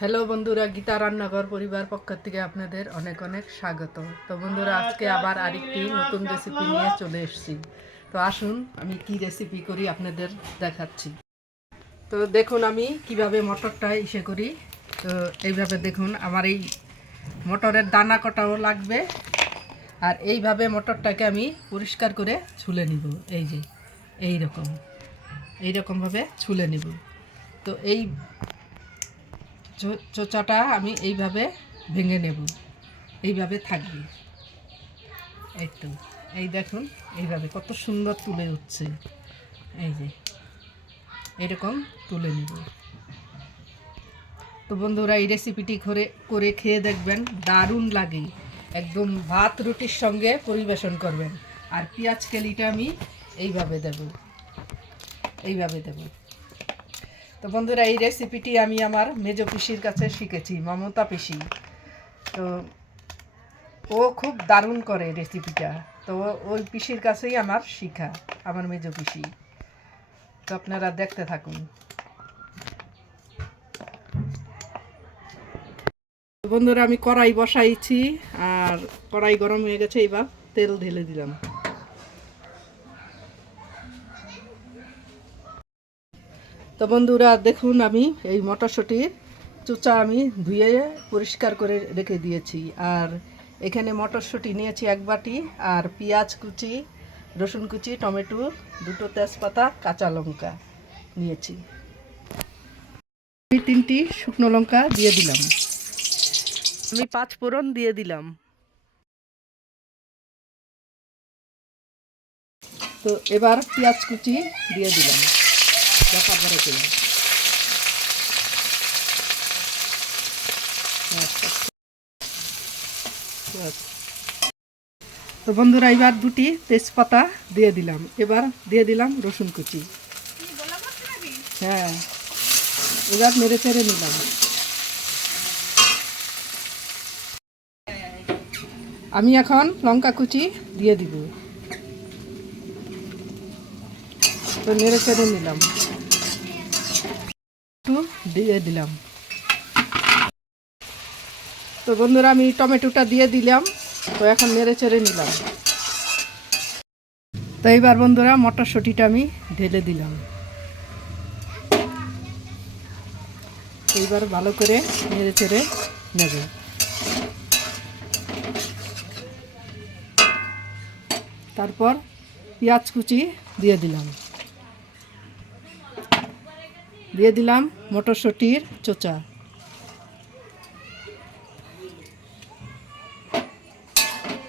Hello বন্ধুরা, গীতা রান্নাঘর পরিবার পক্ষ থেকে আপনাদের অনেক অনেক স্বাগত তো বন্ধুরা, আজকে আবার আরেকটি নতুন রেসিপি নিয়ে চলে এসেছি। তো আসুন, আমি কি রেসিপি করি আপনাদের দেখাচ্ছি। তো দেখুন, আমি কীভাবে মটরটা ইসে করি। তো এইভাবে দেখুন, আমার এই মটরের দানা কটাও লাগবে। আর এইভাবে মটরটাকে আমি পরিষ্কার করে ছুলে নিব। এই যে এই রকম এইরকমভাবে ছুলে নিব। তো এই চোচাটা আমি এইভাবে ভেঙে নেব। এইভাবে থাকবে। এই তো, এই দেখুন, এইভাবে কত সুন্দর তুলে উঠছে। এই যে, এরকম তুলে নেব। তো বন্ধুরা, এই রেসিপিটি করে করে খেয়ে দেখবেন, দারুণ লাগে। একদম ভাত রুটির সঙ্গে পরিবেশন করবেন। আর পেঁয়াজ কেলিটা আমি এইভাবে দেব। এইভাবে দেবো। তো বন্ধুরা, এই রেসিপিটি আমি আমার মেজ পিসির কাছে শিখেছি, মমতা পিসি। তো ও খুব দারুণ করে রেসিপিটা তো ওই পিসির কাছেই আমার শিখা, আমার মেজ পিসি। তো আপনারা দেখতে থাকুন। বন্ধুরা, আমি কড়াই বসাইছি, আর কড়াই গরম হয়ে গেছে, এবার তেল ঢেলে দিলাম। তো বন্ধুরা, দেখুন আমি এই মটরশুঁটির চোচা আমি ধুয়ে পরিষ্কার করে রেখে দিয়েছি। আর এখানে মটরশুঁটি নিয়েছি এক বাটি আর পেঁয়াজ কুচি, রসুন কুচি, টমেটো, দুটো তেজপাতা, কাঁচা লঙ্কা নিয়েছি। আমি তিনটি শুকনো লঙ্কা দিয়ে দিলাম। আমি পাঁচ ফোড়ন দিয়ে দিলাম। তো এবার পেঁয়াজ কুচি দিয়ে দিলাম। করে দিলাম আচ্ছা। ব্যাস। তো বন্ধুরা, এবার দুটি তেজপাতা দিয়ে দিলাম। এবার দিয়ে দিলাম রসুন কুচি। হ্যাঁ। এবার নেড়ে চেড়ে নিলাম। আমি এখন লঙ্কা কুচি দিয়ে দিব। তো নেড়ে চেড়ে নিলাম। একটু দিয়ে দিলাম। তো বন্ধুরা, আমি টমেটোটা দিয়ে দিলাম। তো এখন নেড়ে চেড়ে নিলাম। তো এইবার বন্ধুরা, মটরশুঁটিটা আমি ঢেলে দিলাম। এইবার ভালো করে নেড়ে চেড়ে নেব। তারপর পেঁয়াজ কুচি দিয়ে দিলাম। দিয়ে দিলাম মটরশুঁটির চোচা।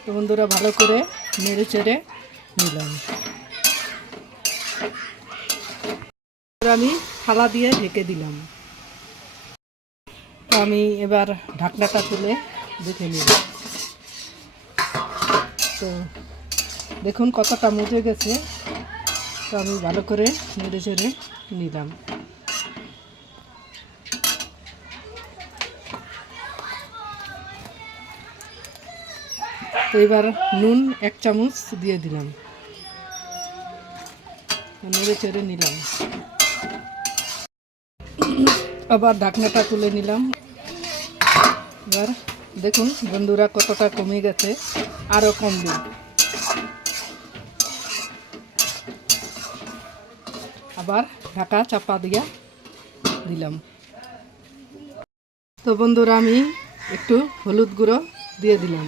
তো বন্ধুরা ভালো করে নেড়ে চেড়ে নিলাম। আমি থালা দিয়ে ঢেকে দিলাম। তো আমি এবার ঢাকনাটা তুলে দেখে নিব। তো দেখুন কতটা মজে গেছে। তো আমি ভালো করে নেড়ে চেড়ে নিলাম। তো এবার নুন এক চামচ দিয়ে দিলাম। নেড়ে চেড়ে নিলাম। আবার ঢাকনাটা তুলে নিলাম। এবার দেখুন বন্ধুরা কতটা কমে গেছে আরও কমবে। আবার ঢাকা চাপা দিয়া দিলাম। তো বন্ধুরা আমি একটু হলুদ গুঁড়ো দিয়ে দিলাম।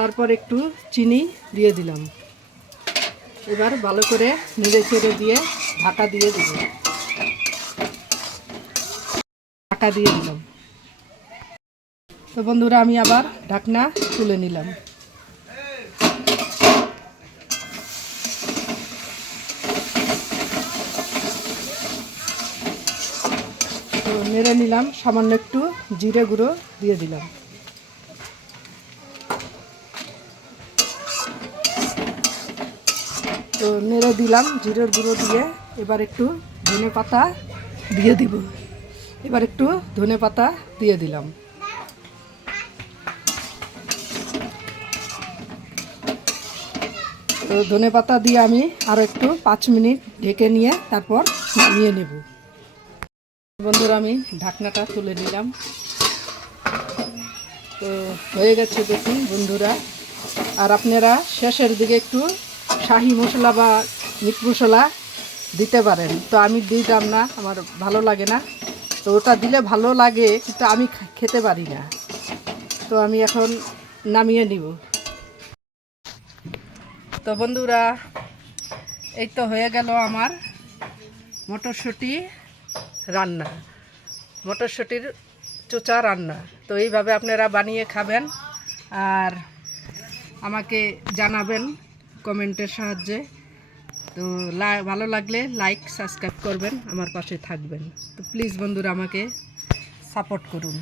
তারপর একটু চিনি দিয়ে দিলাম। এবার ভালো করে নেড়ে চেড়ে দিয়ে ঢাকা দিয়ে দিব ঢাকা দিয়ে দিলাম। তো বন্ধুরা, আমি আবার ঢাকনা তুলে নিলাম। নেড়ে নিলাম, সামান্য একটু জিরে গুঁড়ো দিয়ে দিলাম। তো নেড়ে দিলাম, জিরের গুঁড়ো দিয়ে। এবার একটু ধনে পাতা দিয়ে দিব। এবার একটু ধনে পাতা দিয়ে দিলাম। তো ধনে পাতা দিয়ে আমি আরও একটু পাঁচ মিনিট ঢেকে নিয়ে তারপর নামিয়ে নেব। বন্ধুরা, আমি ঢাকনাটা তুলে নিলাম। তো হয়ে গেছে দেখুন বন্ধুরা। আর আপনারা শেষের দিকে একটু শাহি মশলা বা মিট মশলা দিতে পারেন। তো আমি দিতাম না, আমার ভালো লাগে না। তো ওটা দিলে ভালো লাগে, কিন্তু আমি খেতে পারি না। তো আমি এখন নামিয়ে নিব। তো বন্ধুরা, এই তো হয়ে গেল আমার মটরশুঁটি রান্না। মটরশুঁটির চোচা রান্না। তো এইভাবে আপনারা বানিয়ে খাবেন আর আমাকে জানাবেন কমেন্টের সাহায্যে। তো ভালো লাগলে লাইক সাবস্ক্রাইব করবেন, আমার পাশে থাকবেন। তো প্লিজ বন্ধুরা, আমাকে সাপোর্ট করুন।